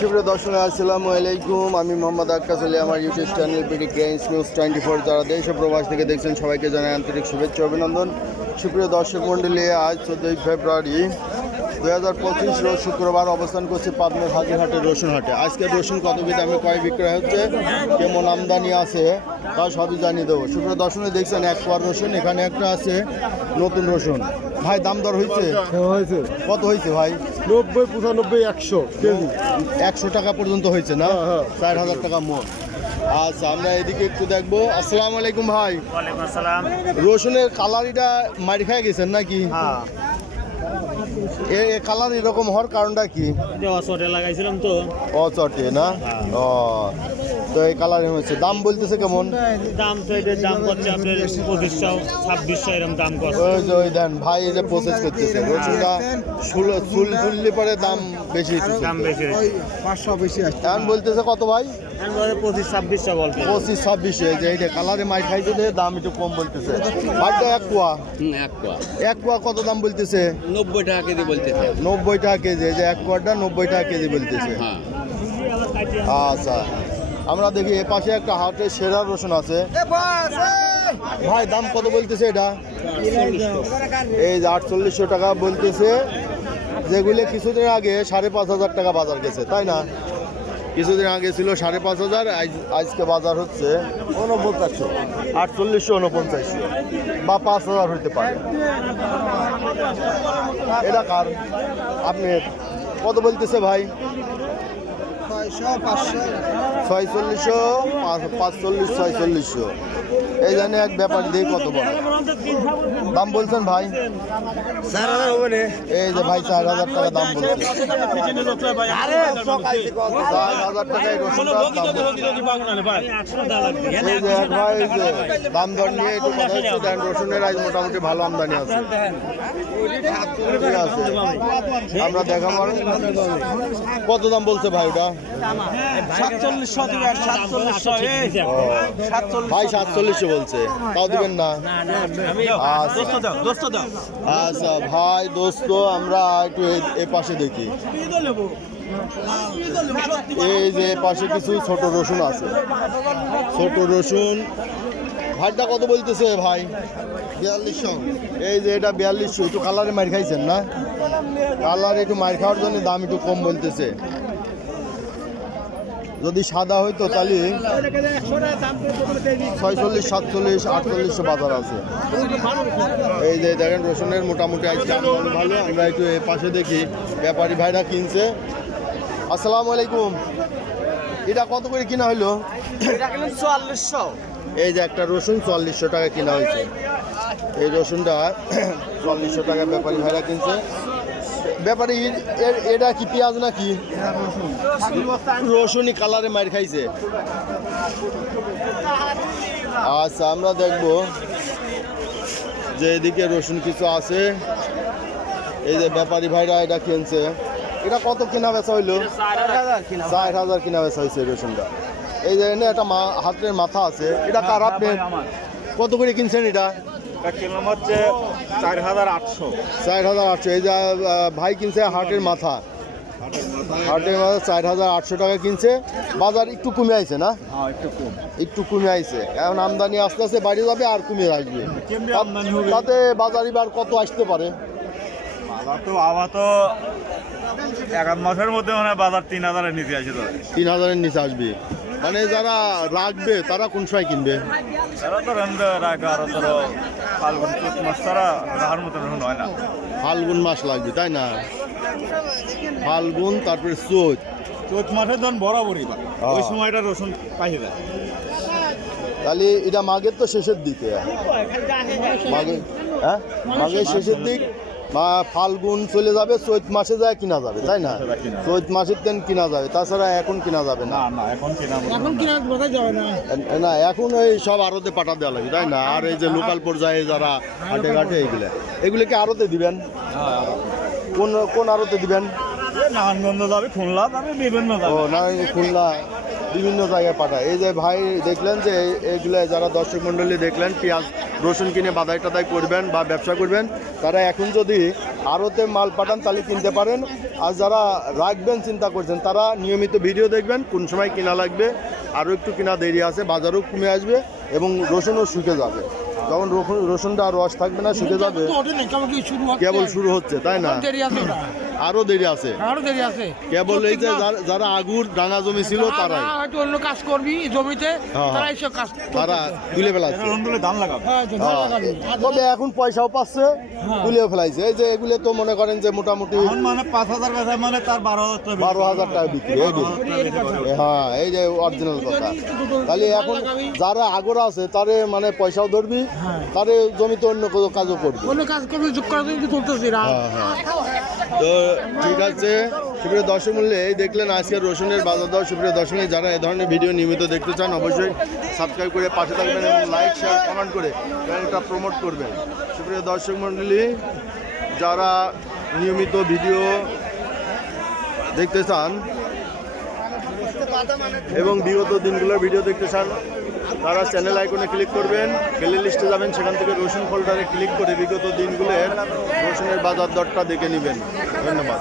সুপ্রিয় দর্শক আসসালামু আলাইকুম, আমি মোহাম্মদ আক্কাস আলী। আমার YouTube channel BD grains news 24 যারা দেশ ও প্রবাস থেকে দেখছেন সবাইকে জানাই আন্তরিক শুভেচ্ছা অভিনন্দন। সুপ্রিয় দর্শক মণ্ডলী, আজ 14 ফেব্রুয়ারি 2025 রোজ শুক্রবার অবস্থান করছে পাবনার হাজিরহাটের রসুন হাটে। আজকে রসুন কত দামে কয় বিক্রয় হচ্ছে, কেমন আমদানি আছে তা সবই জানিয়ে দেবো। সুপ্রিয় দর্শনে দেখছেন এক কোয়ার রসুন, এখানে একটা আছে নতুন রসুন। ভাই দাম দর হয়েছে? কত হয়েছে ভাই? 90, 95, 100 কেজি। 100 টাকা পর্যন্ত হয়েছে না? 4,000 টাকা মোট। আচ্ছা, আমরা এদিকে একটু দেখবো। আসসালামু আলাইকুম ভাই। ওয়ালাইকুম আসসালাম। রসুনের কালারিটা মারি খাই গেছেন নাকি? এ কালার এরকম হওয়ার কারণটা কি? অচটে লাগাইছিলাম তো। অচটে না? ও, তো এই কালার হয়েছে। দাম বলতেছে কেমন? দাম তো এটার দাম করছে আপনার 2500, 2600 এরকম দাম করছে। ওই যে ওই দেন ভাই, এই যে প্রসেস করতেছে রসুনটা চুললে পরে দাম বেশি হচ্ছে। দাম বেশি 500 বেশি আসছে। এখন বলতেছে কত ভাই? 25-2600 বলতে। 25-26 যে এইটা কালারে মাই খাইতে দে, দাম একটু কম বলতেছে। ভাইটা এক কুয়া, এক কুয়া কত দাম বলতেছে? 90 টাকা কেজি বলতেছে। 90 টাকা কেজি। এই যে এক কুয়াটা 90 টাকা কেজি বলতেছে। আচ্ছা, আমরা দেখি এ পাশে একটা হাটে সেরা রসুন আছে। ভাই দাম কত বলতেছে এটা? এই যে 4800 টাকা বলতেছে, যেগুলো কিছুদিন আগে 5,500 টাকা বাজার গেছে, তাই না? কিছুদিন আগে ছিল 5,500, আজকে বাজার হচ্ছে 4900, 4800, 4900 বা 5,000 হইতে পারে। এটা কার? আপনি কত বলতেছে ভাই? 4600, 45, 4600। এই জানে এক ব্যাপার দিয়ে কত বড় দাম বলছেন ভাই? 4000 হবে না। এই যে ভাই 4,000 টাকা দাম বলছে। 4,000 টাকায় রসুনটার দাম বলছে। এই যে এক ভাই এই যে দাম দর নিয়ে একটু কথা হচ্ছে। দেন রসুনের আজ মোটামুটি ভালো আমদানি আছে। ঠিক আছে, আমরা দেখা মানে কত দাম বলছে ভাই ওটা? 4700 দিবেন, 4700। ভাই 4700 বলছে, তাও দিবেন না? আচ্ছা ভাই দোস্ত, আমরা একটু এ পাশে দেখি। এই যে পাশে কিছু ছোট রসুন আছে। ছোট রসুন ভাইটা কত বলতেছে ভাই? 4200। এই যে এটা 4200। একটু কালারে মার খাইছেন না? কালার একটু মার খাওয়ার জন্য দাম একটু কম বলতেছে। যদি সাদা হইতো তাহলে 46, 47, 4800 বাজার আছে। এই যে দেখেন রসুনের মোটামুটি আজকে আমদানি ভালো। আমরা একটু এ পাশে দেখি, ব্যাপারী ভাইরা কিনছে। আসসালামু আলাইকুম। এটা কত করে কিনা হইলো? 4400। এই যে একটা রসুন 4400 টাকা কিনা হয়েছে। এই রসুনটা 4400 টাকা ব্যাপারী ভাইরা কিনছে। ব্যাপারী এটা কি পেঁয়াজ নাকি? রসুনই কালারে মার খাইছে। আচ্ছা, আমরা দেখবো যে এদিকে রসুন কিছু আছে। এই যে ব্যাপারী ভাইরা এটা কিনছে। এটা কত কিনা বেচা হইলো? 4,000 কিনা বেচা হয়েছে রসুনটা। এই যে এনে একটা হাতের মাথা আছে, এটা কার? আপনি কত করে কিনছেন এটা? কিনলাম হচ্ছে 4800। 4,800। এই যে ভাই কিনছে হাটের মাথা। হাটের মাথা 4,800 টাকা কিনছে। বাজার একটু কমে আইছে না? একটু কমে আইছে। এখন আমদানি আস্তে আস্তে বাড়ি যাবে আর কমে আসবে। তাতে বাজার এবার কত আসতে পারে? আবার তো এক মাসের মধ্যে মানে বাজার 3000-এর নিচে আসে। 3,000-এর নিচে আসবে। মানে যারা রাখবে তারা কোন সময় কিনবে? তারা তো রাখবে আরো ধরো ফাল্গুন চৈত মাস ছাড়া রাখার মতো রসুন হয় না। ফাল্গুন মাস লাগবে, তাই না? ফাল্গুন, তারপরে চৈত মাসে ধরুন বরাবরই ওই সময়টা রসুন পাই যায়। তাহলে এটা মাঘের তো শেষের দিকে, মাঘে, হ্যাঁ মাঘের শেষের দিক বা ফাল্গুন চলে যাবে, চৈত মাসে যায় কিনা যাবে, তাই না? চৈত মাসের দিন কিনা যাবে, তাছাড়া এখন কিনা যাবে না। এখন কিনা যাবে না। না, এখন ওই সব আড়তে পাঠা দেওয়া লাগবে, তাই না? আর এই যে লোকাল পর্যায়ে যারা হাটে ঘাটে এগুলোকে আড়তে দিবেন? কোন কোন আড়তে দিবেন? নারায়ণগঞ্জ যাবে, খুলনা যাবে, বিভিন্ন ও নারায়ণগঞ্জ, খুলনা, বিভিন্ন জায়গায় পাঠায়। এই যে ভাই দেখলেন যে এইগুলো যারা দর্শক মণ্ডলী দেখলেন পেঁয়াজ রসুন কিনে বাদাই টাদাই করবেন বা ব্যবসা করবেন, তারা এখন যদি আড়তে মাল পাঠান তাহলে কিনতে পারেন। আর যারা রাখবেন চিন্তা করছেন তারা নিয়মিত ভিডিও দেখবেন, কোন সময় কিনা লাগবে। আরও একটু কিনা দেরি আছে, বাজারও কমে আসবে এবং রসুনও শুকে যাবে। যখন রসুনটা আর রস থাকবে না, শুকে যাবে, কেবল শুরু হচ্ছে, তাই না? আরও দেরি আছে, কেবল এই যে যারা আগুর ডাঙা জমি ছিল তারাই অন্য কাজ করবি জমিতে, তারা এইসব কাজ তারা তুলে ফেলাচ্ছে। ধান লাগাবে। তবে এখন পয়সাও পাচ্ছে, তুলেও ফেলাইছে। এই যে এগুলো তো মনে করেন যে মোটামুটি মানে 5,000 বেচা মানে তার 12,000 টাকা বিক্রি। হ্যাঁ, এই যে অরিজিনাল কথা। তাহলে এখন যারা আগরা আছে তারে মানে পয়সাও ধরবি, তারে জমিতে অন্য কোনো কাজও করবি, অন্য কাজ করবি, যোগ করা চলতেছি। তো ঠিক আছে সুপ্রিয় দর্শক মূল্যে এই দেখলেন আজকের রসুনের বাজার দর। সুপ্রিয় দর্শক, যারা এই ধরনের ভিডিও নিয়মিত দেখতে চান অবশ্যই সাবস্ক্রাইব করে পাশে থাকবেন এবং লাইক শেয়ার কমেন্ট করে চ্যানেলটা প্রমোট করবেন। সুপ্রিয় দর্শক মণ্ডলী, যারা নিয়মিত ভিডিও দেখতে চান এবং বিগত দিনগুলোর ভিডিও দেখতে চান তারা চ্যানেল আইকনে ক্লিক করবেন, প্লে লিস্টে যাবেন, সেখান থেকে রসুন ফোল্ডারে ক্লিক করে বিগত দিনগুলোর রসুনের বাজার দরটা দেখে নেবেন। ধন্যবাদ।